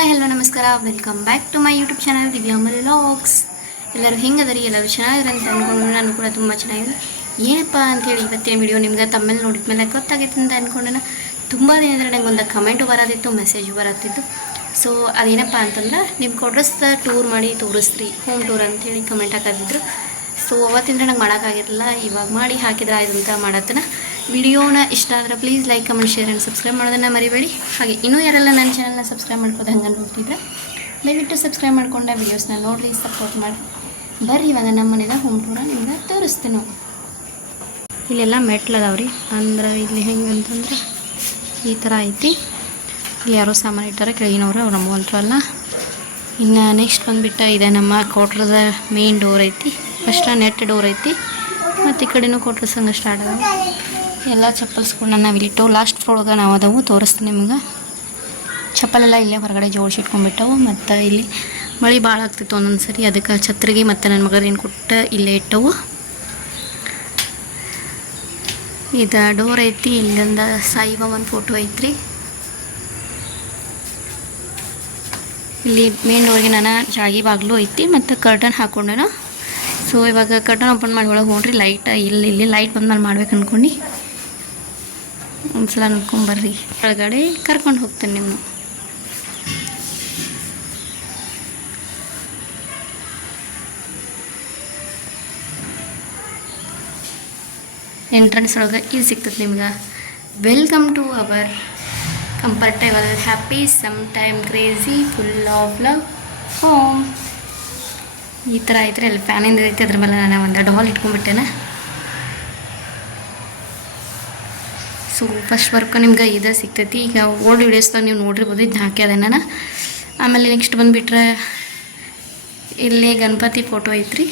Hi hello ನಮಸ್ಕಾರ, welcome back to my YouTube channel Divyambal vlogs. ಎಲ್ಲರೂ ಹೆಂಗದರಿ? ಎಲ್ಲರೂ ಚೆನ್ನಾಗಿರೋ ಅಂತ ಅಂದ್ಕೊಂಡು ನಾನು ಕೂಡ ತುಂಬ ಚೆನ್ನಾಗಿದೆ. ಏನಪ್ಪ ಅಂಥೇಳಿ ಇವತ್ತಿನ ವಿಡಿಯೋ ನಿಮ್ಗೆ ತಮ್ಮೇಲೆ ನೋಡಿದ ಮೇಲೆ ಗೊತ್ತಾಗೈತೆ ಅಂತ ಅಂದ್ಕೊಂಡೆ. ತುಂಬ ದಿನದ ನಂಗೆ ಒಂದು ಕಮೆಂಟು ಬರೋದಿತ್ತು, ಮೆಸೇಜು ಬರೋದಿತ್ತು. ಸೊ ಅದೇನಪ್ಪ ಅಂತಂದ್ರೆ ನಿಮ್ಮ ಕೊಡ್ರಸ್ದ ಟೂರ್ ಮಾಡಿ ತೋರಿಸ್ರಿ, ಹೋಮ್ ಟೂರ್ ಅಂಥೇಳಿ ಕಮೆಂಟ್ ಹಾಕಿದ್ರು. ಸೊ ಅವತ್ತಿಂದ ನಂಗೆ ಮಾಡೋಕ್ಕಾಗಿರಲಿಲ್ಲ, ಇವಾಗ ಮಾಡಿ ಹಾಕಿದ್ರೆ ಆಯ್ತು ಅಂತ ಮಾಡತ್ತನ. ವಿಡಿಯೋನ ಇಷ್ಟ ಆದರೆ please like, comment, share and subscribe ಮಾಡೋದನ್ನು ಮರಿಬೇಡಿ. ಹಾಗೆ ಇನ್ನೂ ಯಾರೆಲ್ಲ ನನ್ನ ಚಾನಲ್ನ ಸಬ್ಸ್ಕ್ರೈಬ್ ಮಾಡ್ಕೋದು ಹಂಗೆ ನೋಡ್ತಿದ್ರೆ ದಯವಿಟ್ಟು ಸಬ್ಸ್ಕ್ರೈಬ್ ಮಾಡ್ಕೊಂಡೆ ವೀಡಿಯೋಸ್ನ ನೋಡಿರಿ, ಸಪೋರ್ಟ್ ಮಾಡಿ. ಬರ್ರಿ ಇವಾಗ ನಮ್ಮ ಮನೆಯ ಹೋಮ್ ಟೂರ ನಿಮ್ಗೆ ತೋರಿಸ್ತೀನಿ ನಾವು. ಇಲ್ಲೆಲ್ಲ ಮೆಟ್ಲದಾವ್ರಿ, ಅಂದ್ರೆ ಇಲ್ಲಿ ಹೆಂಗೆ ಅಂತಂದ್ರೆ ಈ ಥರ ಐತಿ. ಇಲ್ಲಿ ಯಾರೋ ಸಾಮಾನು ಇಟ್ಟಾರೆ ಕೆಳಗಿನವ್ರು, ಅವ್ರು ನಮ್ಮಂತರಲ್ಲ. ಇನ್ನು ನೆಕ್ಸ್ಟ್ ಬಂದುಬಿಟ್ಟು ಇದೆ ನಮ್ಮ ಕ್ವಾರ್ಟ್ರದ ಮೇನ್ ಡೋರ್ ಐತಿ. ಫಸ್ಟ್ ನೆಟ್ ಡೋರ್ ಐತಿ, ಮತ್ತು ಈ ಕಡೆನೂ ಕ್ವಾರ್ಟರ್ಸ್ ಹಂಗೆ ಸ್ಟಾರ್ಟ್ ಅದಾವೆ. ಎಲ್ಲ ಚಪ್ಪಲ್ಸ್ಗಳನ್ನ ನಾವು ಇಲ್ಲಿಟ್ಟು ಲಾಸ್ಟ್ ಫ್ಲೋರ್ಗೆ ನಾವು ಅದಾವು ತೋರಿಸ್ತೀನಿ ನಿಮ್ಗೆ. ಚಪ್ಪಲೆಲ್ಲ ಇಲ್ಲೇ ಹೊರಗಡೆ ಜೋಡಿಸಿಟ್ಕೊಂಡ್ಬಿಟ್ಟವು. ಮತ್ತು ಇಲ್ಲಿ ಮಳೆ ಭಾಳ ಆಗ್ತಿತ್ತು ಒಂದೊಂದು ಸರಿ, ಅದಕ್ಕೆ ಛತ್ರಿಗೆ ಮತ್ತು ನನ್ನ ಮಗದ ಏನು ಕೊಟ್ಟು ಇಲ್ಲೇ ಇಟ್ಟವು. ಇದು ಡೋರ್ ಐತಿ. ಇಲ್ಲಿಂದ ಸಾಯಿಬಾಬನ ಫೋಟೋ ಐತ್ರಿ. ಇಲ್ಲಿ ಮೇನ್ ಡೋರ್ಗೆ ನಾನು ಜಾಗಿ ಬಾಗಿಲು ಐತಿ ಮತ್ತು ಕರ್ಟನ್ ಹಾಕ್ಕೊಂಡೇನ. ಸೊ ಇವಾಗ ಕರ್ಟನ್ ಓಪನ್ ಮಾಡಿ ಒಳಗೆ ಹೋಗ್ರಿ. ಲೈಟ್ ಇಲ್ಲಿ ಲೈಟ್ ಬಂದ್ಮೇಲೆ ಮಾಡ್ಬೇಕು ಅಂದ್ಕೊಂಡು ಒಂದ್ಸಲ ನೋಡ್ಕೊಂಬರ್ರಿ. ಒಳಗಡೆ ಕರ್ಕೊಂಡು ಹೋಗ್ತೇನೆ ನಿಮ್ಮ. ಎಂಟ್ರೆನ್ಸ್ ಒಳಗೆ ಇದು ಸಿಗ್ತದೆ ನಿಮ್ಗೆ. Welcome to our comfortable, happy, some time crazy, full of love home. ಈ ಥರ ಐತ್ರಿ. ಅಲ್ಲಿ ಫ್ಯಾನಿಂದ ಐತಿ, ಅದ್ರ ಮೇಲೆ ನಾನು ಒಂದು ಡಾಲ್ ಇಟ್ಕೊಂಡ್ಬಿಟ್ಟೆನ. ಸೊ ಫಸ್ಟ್ ವರ್ಕ್ ನಿಮ್ಗೆ ಇದು ಸಿಗ್ತೈತಿ. ಈಗ ಓಲ್ಡ್ ವೀಡಿಯೋಸ್ದಾಗ ನೀವು ನೋಡಿರ್ಬೋದು, ಇದು ಹಾಕ್ಯದೆ ನಾನು. ಆಮೇಲೆ ನೆಕ್ಸ್ಟ್ ಬಂದುಬಿಟ್ರೆ ಇಲ್ಲಿ ಗಣಪತಿ ಫೋಟೋ ಐತ್ರಿ.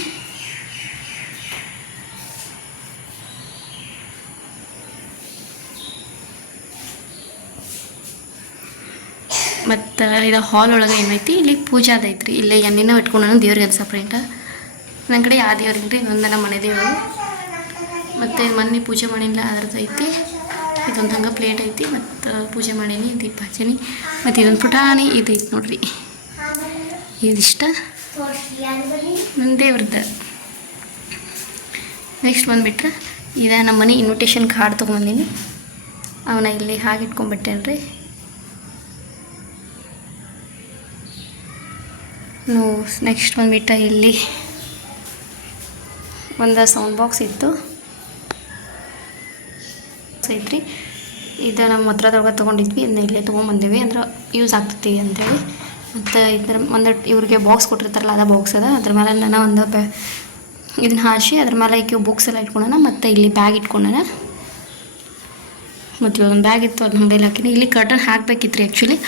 ಮತ್ತು ಇದು ಹಾಲ್ ಒಳಗೆ ಏನೈತಿ, ಇಲ್ಲಿ ಪೂಜಾದ ಐತ್ರಿ. ಇಲ್ಲೇ ಎಣ್ಣಿನ ಇಟ್ಕೊಂಡು ದೇವ್ರಿಗೆ ಅದು ಸಪ್ರೇಟ. ನನ್ನ ಕಡೆ ಯಾವ ದೇವ್ರಿಗೆ ರೀ, ಇದೊಂದು ನಮ್ಮ ಮನೆ ದೇವರು. ಮತ್ತು ಮೊನ್ನೆ ಪೂಜೆ ಮಾಡಿಲ್ಲ ಅದ್ರದ್ದು ಐತಿ. ಇದೊಂದು ಹಂಗೆ ಪ್ಲೇಟ್ ಐತಿ, ಮತ್ತು ಪೂಜೆ ಮಾಡೀನಿ, ದೀಪ ಹಚ್ಚೀನಿ. ಮತ್ತು ಇದೊಂದು ಪುಟಾಣಿ ಇದು ಐತಿ ನೋಡ್ರಿ. ಇದಿಷ್ಟ ನನ್ನ ದೇವ್ರದ್ದು. ನೆಕ್ಸ್ಟ್ ಬಂದುಬಿಟ್ರೆ ಇದು ನಮ್ಮ ಮನೆ ಇನ್ವಿಟೇಷನ್ ಕಾರ್ಡ್ ತೊಗೊಂಬಂದೀನಿ. ಅವನ್ನ ಇಲ್ಲಿ ಹಾಗೆ ಇಟ್ಕೊಂಡ್ಬಿಟ್ಟೇನೆ ರೀ. ನೆಕ್ಸ್ಟ್ ಬಂದುಬಿಟ್ಟು ಇಲ್ಲಿ ಒಂದು ಸೌಂಡ್ ಬಾಕ್ಸ್ ಇತ್ತು ಐತ್ರಿ. ಇದು ನಮ್ಮ ಹತ್ರದೊಳಗೆ ತೊಗೊಂಡಿದ್ವಿ, ಇದನ್ನ ಇಲ್ಲೇ ತೊಗೊಂಬಂದಿವಿ, ಅಂದ್ರೆ ಯೂಸ್ ಆಗ್ತೈತಿ ಅಂತೇಳಿ. ಮತ್ತು ಇದರ ಒಂದು ಇವ್ರಿಗೆ ಬಾಕ್ಸ್ ಕೊಟ್ಟಿರ್ತಾರಲ್ಲ, ಅದ ಬಾಕ್ಸ್ ಅದ. ಅದ್ರ ಮೇಲೆ ನಾನು ಒಂದು ಇದನ್ನ ಹಾಸಿ ಅದ್ರ ಮೇಲೆ ಐಕ್ಯೂ ಬುಕ್ಸ್ ಎಲ್ಲ ಇಟ್ಕೊಂಡನ. ಮತ್ತು ಇಲ್ಲಿ ಬ್ಯಾಗ್ ಇಟ್ಕೊಂಡನ. ಮತ್ತು ಒಂದು ಬ್ಯಾಗ್ ಇತ್ತು, ಅದನ್ನ ಅಂಗಡಿಯಲ್ಲಿ ಹಾಕಿನಿ. ಇಲ್ಲಿ ಕರ್ಟನ್ ಹಾಕಬೇಕಿತ್ತು ರೀ. ಆ್ಯಕ್ಚುಲಿ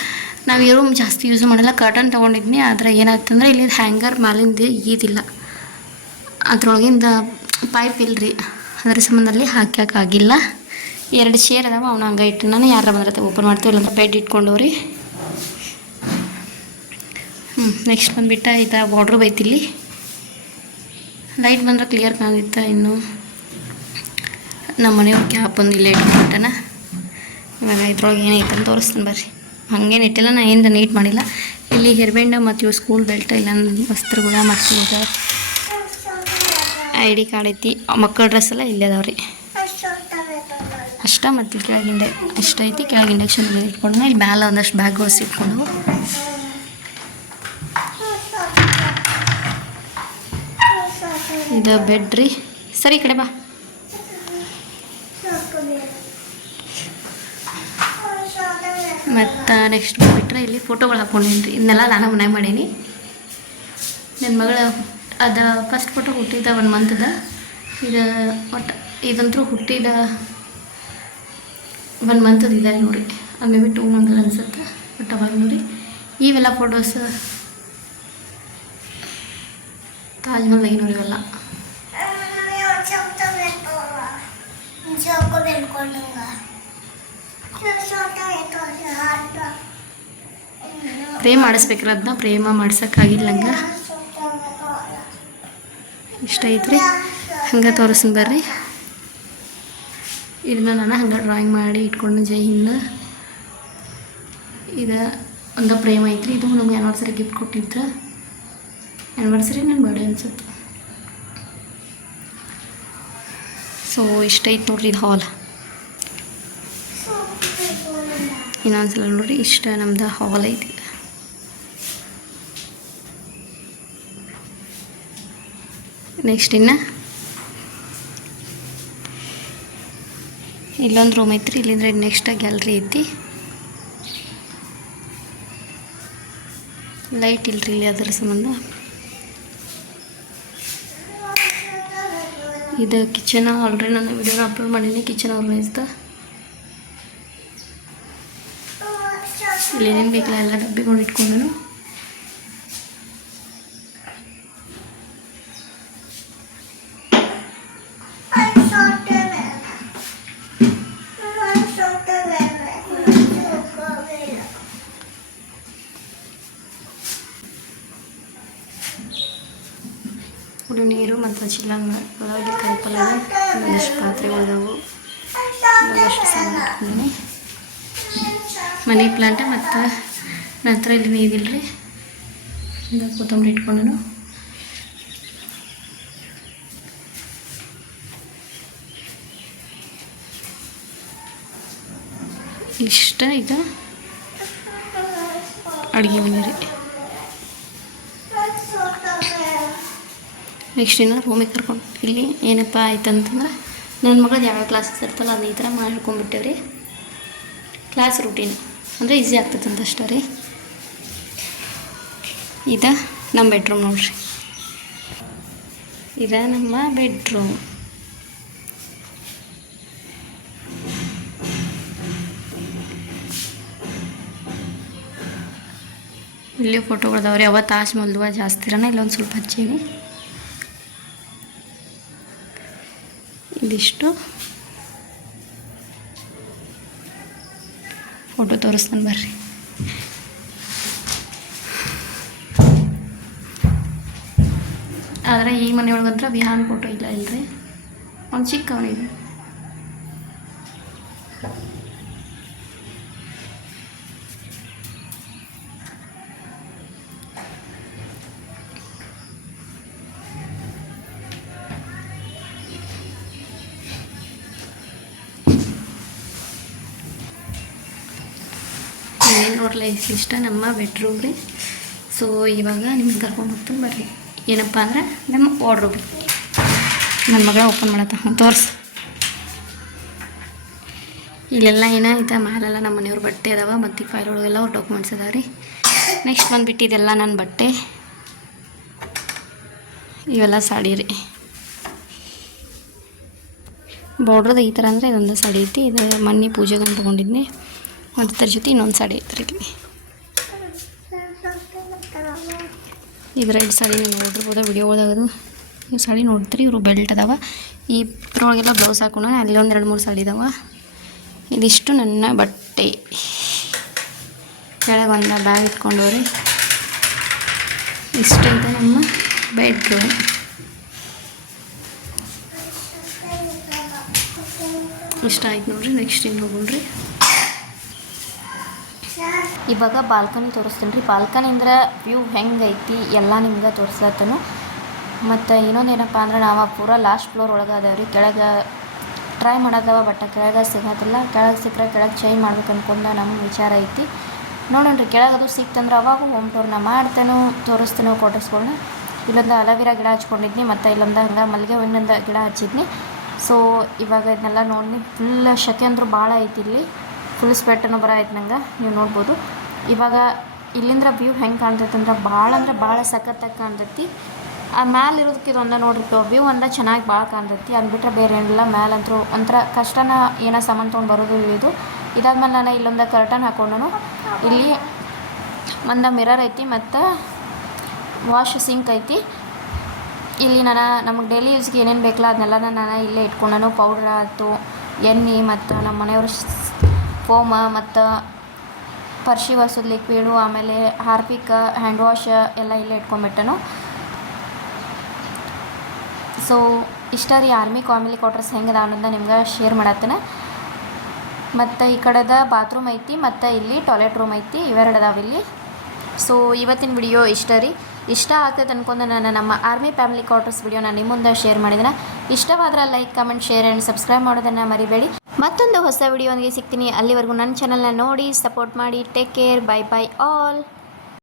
ನಾವು ಈ ರೂಮ್ ಜಾಸ್ತಿ ಯೂಸ್ ಮಾಡಲ್ಲ, ಕರ್ಟನ್ ತೊಗೊಂಡಿದ್ನಿ. ಆದರೆ ಏನಾಗ್ತಂದ್ರೆ ಇಲ್ಲಿ ಹ್ಯಾಂಗರ್ ಮೇಲಿಂದ ಈದಿಲ್ಲ, ಅದ್ರೊಳಗಿಂದ ಪೈಪ್ ಇಲ್ಲರಿ, ಅದರ ಸಂಬಂಧದಲ್ಲಿ ಹಾಕ್ಯಾಕಾಗಿಲ್ಲ. 2 ಚೇರ್ ಅದಾವ, ಅವನು ಹಂಗೆ ಇಟ್ಟು ನಾನು ಯಾರು ಬಂದ್ರೆ ಓಪನ್ ಮಾಡ್ತೀವಿ, ಇಲ್ಲಂದ್ರೆ ಬೆಡ್ ಇಟ್ಕೊಂಡವ್ರಿ. ನೆಕ್ಸ್ಟ್ ಬಂದುಬಿಟ್ಟು ಇದು ವಾರ್ಡ್ರೋಬ್ ಐತಿ. ಇಲ್ಲಿ ಲೈಟ್ ಬಂದ್ರೆ ಕ್ಲಿಯರ್ ಕಾಣಿತ್ತ. ಇನ್ನು ನಮ್ಮ ಮನೆಯವ್ರ ಕ್ಯಾಪ್ ಒಂದು ಇಲ್ಲೇ ಇಟ್ಕೊಂಡ್ಬಿಟ್ಟನ. ಇವಾಗ ಇದ್ರೊಳಗೆ ಏನೈತೆ ಅಂತ ತೋರಿಸ್ತಾನೆ ಬರ್ರಿ. ಹಾಗೇನು ಇಟ್ಟಿಲ್ಲ, ನಾನು ಏನು ನೀಟ್ ಮಾಡಿಲ್ಲ. ಇಲ್ಲಿ ಹೇರ್ಬ್ಯಾಂಡ ಮತ್ತು ಇವು ಸ್ಕೂಲ್ ಬೆಲ್ಟ್, ಇಲ್ಲ ವಸ್ತ್ರಗಳ ಮತ್ತು ಈಗ ID ಕಾರ್ಡ್ ಐತಿ. ಮಕ್ಕಳ ಡ್ರೆಸ್ ಎಲ್ಲ ಇಲ್ಲೇ ಅದಾವ್ರಿ ಅಷ್ಟ. ಮತ್ತು ಕೆಳಗಿಂಡೆ ಇಷ್ಟ ಐತಿ. ಕೆಳಗೆ ಇಂಡಕ್ಷನ್ ಇಟ್ಕೊಂಡು ಇಲ್ಲಿ ಮ್ಯಾಲೆ ಒಂದಷ್ಟು ಬ್ಯಾಗ್ಗಳು ಇಟ್ಕೊಂಡು. ಇದು ಬೆಡ್ ರೀ. ಸರಿ ಈ ಕಡೆ ಬಾ. ಮತ್ತು ನೆಕ್ಸ್ಟ್ ಬಂದುಬಿಟ್ರೆ ಇಲ್ಲಿ ಫೋಟೋಗಳು ಹಾಕ್ಕೊಂಡೇನಿ ರೀ. ಇದನ್ನೆಲ್ಲ ನಾನು ಮನೆಯಾಗ ಮಾಡೀನಿ. ನನ್ನ ಮಗಳ ಅದು ಫಸ್ಟ್ ಫೋಟೋ ಹುಟ್ಟಿದ 1 ಮಂತದ. ಇದು ಒಟ್ಟು ಇದಂತರೂ ಹುಟ್ಟಿದ 1 ಮಂತದ ಇದೆ ನೋಡಿ. ಅದು ಮೇ ಬಿ 2 ಮಂತ್ ಅನ್ಸುತ್ತೆ. ಬಟ್ ಅವಾಗ ನೋಡಿ ಇವೆಲ್ಲ ಫೋಟೋಸ್ ತಾಜ್ ಮಹಲ್ ನೋಡಿ. ಇವೆಲ್ಲ ಪ್ರೇಮ ಮಾಡಿಸ್ಬೇಕ್ರಿ. ಅದನ್ನ ಪ್ರೇಮ ಮಾಡ್ಸೋಕ್ಕಾಗಿಲ್ಲ. ಹಂಗೆ ಇಷ್ಟ ಐತ್ರಿ. ಹಂಗೆ ತೋರಿಸ್ತೀನಿ ಬರ್ರಿ. ಇದನ್ನ ನಾನು ಹಂಗೆ ಡ್ರಾಯಿಂಗ್ ಮಾಡಿ ಇಟ್ಕೊಂಡು ಜೈ ಹಿಂದ್. ಇದು ಒಂದು ಪ್ರೇಮ್ ಐತ್ರಿ. ಇದು ನಮ್ಗೆ ಆ್ಯನಿವರ್ಸರಿ ಗಿಫ್ಟ್ ಕೊಟ್ಟಿದ್ರು. ಆ್ಯನಿವರ್ಸರಿ ನನ್ನ ಬರ್ಡೇ ಅನ್ಸುತ್ತೆ. ಸೊ ಇಷ್ಟ ಐತೆ ನೋಡ್ರಿ ಇದು ಹಾಲ್. ಇನ್ನೊಂದ್ಸಲ ನೋಡ್ರಿ ಇಷ್ಟ ನಮ್ದು ಹಾಲ್ ಐತಿ. ನೆಕ್ಸ್ಟ್ ಇಲ್ಲೊಂದು ರೂಮ್ ಐತ್ರಿ. ಇಲ್ಲಿಂದ್ರೆ ನೆಕ್ಸ್ಟ್ ಗ್ಯಾಲರಿ ಐತಿ. ಲೈಟ್ ಇಲ್ರಿ ಇಲ್ಲಿ, ಅದರ ಸಂಬಂಧ. ಇದು ಕಿಚನ್. ಆಲ್ರೆಡಿ ನಾನು ವಿಡಿಯೋನ ಅಪ್ಲೋಡ್ ಮಾಡೀನಿ ಕಿಚನ್ ಆರ್ಗನೈಸ್ದ. ಇಲ್ಲಿ ಏನೇನು ಬೇಕಿಲ್ಲ ಎಲ್ಲ ಡಬ್ಬಿಕೊಂಡು ಇಟ್ಕೊಂಡು ಕುಡಿಯೋ ನೀರು ಮತ್ತು ಚಿಲ್ಲಂಗ ಒಳಗೆ ಕಾಯಿಪಲ್ಯ ಒಂದಷ್ಟು ಪಾತ್ರೆಗಳಿದಾವು, ಒಂದಷ್ಟು ಸಾಮಾನು. ಮನಿ ಪ್ಲಾಂಟ್ ಮತ್ತು ನಂತರ ಇಲ್ಲಿ ನೀರಿಲ್ರಿ. ಇದು ಕೊತ್ತಂಬರಿ ಇಟ್ಕೊಂಡು ಇಷ್ಟ. ಇದು ಅಡುಗೆ ಮನೆ ರೀ. ನೆಕ್ಸ್ಟ್ ಇನ್ನು ರೂಮಿಗೆ ಕರ್ಕೊಂಡು ಇಲ್ಲಿ ಏನಪ್ಪ ಆಯ್ತಂತಂದ್ರೆ ನನ್ನ ಮಗಳದ್ದು ಯಾವ್ಯಾವ ಕ್ಲಾಸಸ್ ಇರ್ತಲ್ಲ ಅದನ್ನ ಈ ಥರ ಮಾಡ್ಕೊಂಡ್ಬಿಟ್ಟೇವ್ರಿ. ಕ್ಲಾಸ್ ರೂಟೀನ್ ಅಂದರೆ ಈಸಿ ಆಗ್ತದಂತ ಅಷ್ಟೇ ರೀ. ಇದು ನಮ್ಮ ಬೆಡ್ರೂಮ್ ನೋಡ್ರಿ. ಇದು ನಮ್ಮ ಬೆಡ್ರೂಮ್. ಇಲ್ಲಿ ಫೋಟೋಗಳದವ್ರಿ. ಅವ ತಾಜ್ ಮಹಲ್ವ ಜಾಸ್ತಿ ಇರೋಣ, ಇಲ್ಲೊಂದು ಸ್ವಲ್ಪ ಹಚ್ಚೀನಿ. ಇದಿಷ್ಟು ಫೋಟೋ ತೋರಿಸ್ತಾನೆ ಬರ್ರಿ. ಆದರೆ ಈ ಮನೆಯೊಳಗಂತ್ರ ವಿಹಾನ್ ಫೋಟೋ ಇಲ್ಲ ಇಲ್ರಿ, ಒಂದು ಚಿಕ್ಕವನಿದೆ. ಏನು ನೋಡಲ್ಲ ಇಷ್ಟ ನಮ್ಮ ಬೆಡ್ರೂಮ್ ರೀ. ಸೊ ಇವಾಗ ನಿಮ್ಗೆ ಕರ್ಕೊಂಡು ಹೋಗ್ತೀನಿ ಬರ್ರಿ. ಏನಪ್ಪ ಅಂದ್ರೆ ನಮ್ಮ ವಾರ್ಡ್ರೋಬ್. ನನ್ನ ಮಗಳ ಓಪನ್ ಮಾಡತ್ತ ತೋರ್ಸು. ಇಲ್ಲೆಲ್ಲ ಏನಾಯ್ತಾ ಮೇಲೆಲ್ಲ ನಮ್ಮ ಮನೆಯವ್ರ ಬಟ್ಟೆ ಅದಾವ ಮತ್ತು ಫೈಲ್ ಒಳಗೆಲ್ಲ ಅವ್ರ ಡಾಕ್ಯುಮೆಂಟ್ಸ್ ಅದಾವ ರೀ. ನೆಕ್ಸ್ಟ್ ಬಂದುಬಿಟ್ಟು ಇದೆಲ್ಲ ನನ್ನ ಬಟ್ಟೆ, ಇವೆಲ್ಲ ಸಾಡಿ ರೀ. ಬಾರ್ಡ್ರದ್ದು ಈ ಥರ ಅಂದರೆ ಇದೊಂದು ಸಾಡಿ ಐತಿ. ಇದು ಮೊನ್ನೆ ಪೂಜೆಗೆ ತೊಗೊಂಡಿದ್ನಿ. ಮತ್ತು ಅದ್ರ ಜೊತೆ ಇನ್ನೊಂದು ಸಾಡಿ ಐತ್ರಿ ಇಲ್ಲಿ. ಇದು ರೆಡ್ ಸಾಡಿ ನೀವು ನೋಡಿರ್ಬೋದು ವಿಡಿಯೋದಾಗದು. ನೀವು ಸಾಡಿ ನೋಡ್ತೀರಿ. ಇವರು ಬೆಲ್ಟ್ ಅದಾವ. ಇದ್ರೊಳಗೆಲ್ಲ ಬ್ಲೌಸ್ ಹಾಕೊಂಡು ಅಲ್ಲೊಂದು 2-3 ಸಾಡಿ ಇದಾವ. ಇದಿಷ್ಟು ನನ್ನ ಬಟ್ಟೆ. ಕೆಳಗೆ ಒಂದು ಬ್ಯಾಗ್ ಇಟ್ಕೊಂಡವ್ರಿ. ಇಷ್ಟ ಇದೆ ನಮ್ಮ ಬೆಡ್ರೂಮ್. ಇಷ್ಟ ಆಯ್ತು ನೋಡ್ರಿ. ನೆಕ್ಸ್ಟ್ ಏನು ಹೋಗೋಣ್ರಿ. ಇವಾಗ ಬಾಲ್ಕನಿ ತೋರಿಸ್ತೀನಿ ರೀ. ಬಾಲ್ಕನಿಂದ ವ್ಯೂ ಹೆಂಗೆ ಐತಿ ಎಲ್ಲ ನಿಮ್ಗೆ ತೋರಿಸ್ಲತ್ತನು. ಮತ್ತು ಇನ್ನೊಂದು ಏನಪ್ಪ ಅಂದ್ರೆ ನಾವು ಪೂರ ಲಾಸ್ಟ್ ಫ್ಲೋರ್ ಒಳಗೆ ಅದಾವ ರೀ. ಕೆಳಗೆ ಟ್ರೈ ಮಾಡೋದವ ಬಟ್ ಕೆಳಗೆ ಸಿಗೋದಿಲ್ಲ. ಕೆಳಗೆ ಸಿಕ್ಕರೆ ಕೆಳಗೆ ಚೇಂಜ್ ಮಾಡ್ಬೇಕು ಅಂದ್ಕೊಂಡು ನಮ್ಗೆ ವಿಚಾರ ಐತಿ. ನೋಡೋಣ ರೀ. ಕೆಳಗೆ ಅದು ಸಿಕ್ತಂದ್ರೆ ಅವಾಗ ಹೋಮ್ ಟೂರ್ನ ಮಾಡ್ತೇನೋ ತೋರಿಸ್ತೇನೋ ಕೊಟ್ಟಿಸ್ಕೊಂಡು. ಇಲ್ಲೊಂದು ಅಲೋವೆರಾ ಗಿಡ ಹಚ್ಕೊಂಡಿದ್ನಿ ಮತ್ತು ಇಲ್ಲೊಂದು ಹಂಗೆ ಮಲ್ಲಿಗೆ ಹೂವಿನಿಂದ ಗಿಡ ಹಚ್ಚಿದ್ನಿ. ಸೊ ಇವಾಗ ಇದನ್ನೆಲ್ಲ ನೋಡಿ ಫುಲ್ ಶಕೆ ಅಂದರೂ ಭಾಳ ಐತಿ. ಇಲ್ಲಿ ಫುಲ್ ಸ್ವೆಟನ್ನು ಬರ ಐತೆ ನಂಗೆ, ನೀವು ನೋಡ್ಬೋದು. ಇವಾಗ ಇಲ್ಲಿಂದ ವ್ಯೂ ಹೆಂಗೆ ಕಾಣ್ತೈತೆ ಅಂದ್ರೆ ಭಾಳ ಸಖತ್ತಾಗಿ ಕಾಣ್ತೈತಿ. ಆ ಮ್ಯಾಲೆ ಇರೋದಕ್ಕೆ ಇದೊಂದು ನೋಡ್ರಿ ವ್ಯೂ ಒಂದು ಚೆನ್ನಾಗಿ ಭಾಳ ಕಾಣ್ತೈತಿ. ಅಂದ್ಬಿಟ್ರೆ ಬೇರೆ ಏನಿಲ್ಲ. ಮ್ಯಾಲಂತರೂ ಒಂಥರ ಕಷ್ಟನ ಏನೋ ಸಾಮಾನು ತೊಗೊಂಡು ಬರೋದು ಇಳಿದು. ಇದಾದ್ಮೇಲೆ ನಾನು ಇಲ್ಲೊಂದು ಕರ್ಟನ್ ಹಾಕ್ಕೊಂಡು ಇಲ್ಲಿ ಒಂದು ಮಿರರ್ ಐತಿ ಮತ್ತು ವಾಶ್ ಸಿಂಕ್ ಐತಿ. ಇಲ್ಲಿ ನಮಗೆ ಡೈಲಿ ಯೂಸ್ಗೆ ಏನೇನು ಬೇಕಲ್ಲ ಅದನ್ನೆಲ್ಲ ನಾನು ಇಲ್ಲೇ ಇಟ್ಕೊಂಡು ಪೌಡ್ರ್ ಆಯಿತು, ಎಣ್ಣೆ ಮತ್ತು ನಮ್ಮ ಮನೆಯವ್ರ ಫೋಮ ಮತ್ತು ಪರ್ಶಿ ಒರೆಸೋದು ಲಿಕ್ವಿಡು, ಆಮೇಲೆ ಹಾರ್ಪಿಕ್ ಹ್ಯಾಂಡ್ ವಾಶ್ ಎಲ್ಲ ಇಲ್ಲೇ ಇಟ್ಕೊಂಡ್ಬಿಟ್ಟನು. ಸೊ ಇಷ್ಟ ರೀ ಆರ್ಮಿ ಫ್ಯಾಮಿಲಿ ಕ್ವಾರ್ಟರ್ಸ್ ಹೆಂಗೆ ಅನ್ನೋದನ್ನ ನಿಮ್ಗೆ ಶೇರ್ ಮಾಡತ್ತೇನೆ. ಮತ್ತು ಈ ಕಡೆದ ಬಾತ್ರೂಮ್ ಐತಿ ಮತ್ತು ಇಲ್ಲಿ ಟಾಯ್ಲೆಟ್ ರೂಮ್ ಐತಿ, ಇವೆರಡು ಅದಾವ ಇಲ್ಲಿ. ಸೊ ಇವತ್ತಿನ ವಿಡಿಯೋ ಇಷ್ಟ ರೀ. ಇಷ್ಟ ಆಗ್ತೈತೆ ಅನ್ಕೊಂಡು ನಾನು ನಮ್ಮ ಆರ್ಮಿ ಫ್ಯಾಮಿಲಿ ಕ್ವಾರ್ಟರ್ಸ್ ವಿಡಿಯೋ ನಾನು ನಿಮ್ಮ ಮುಂದೆ ಶೇರ್ ಮಾಡಿದ್ದೀನಿ. ಇಷ್ಟವಾದ್ರೆ like, comment, share and subscribe ಮಾಡೋದನ್ನು ಮರಿಬೇಡಿ. ಮತ್ತೊಂದು ಹೊಸ ವಿಡಿಯೋನಿಗೆ ಸಿಗ್ತೀನಿ. ಅಲ್ಲಿವರೆಗೂ ನನ್ನ ಚಾನಲ್ನ ನೋಡಿ ಸಪೋರ್ಟ್ ಮಾಡಿ. Take care. Bye bye all.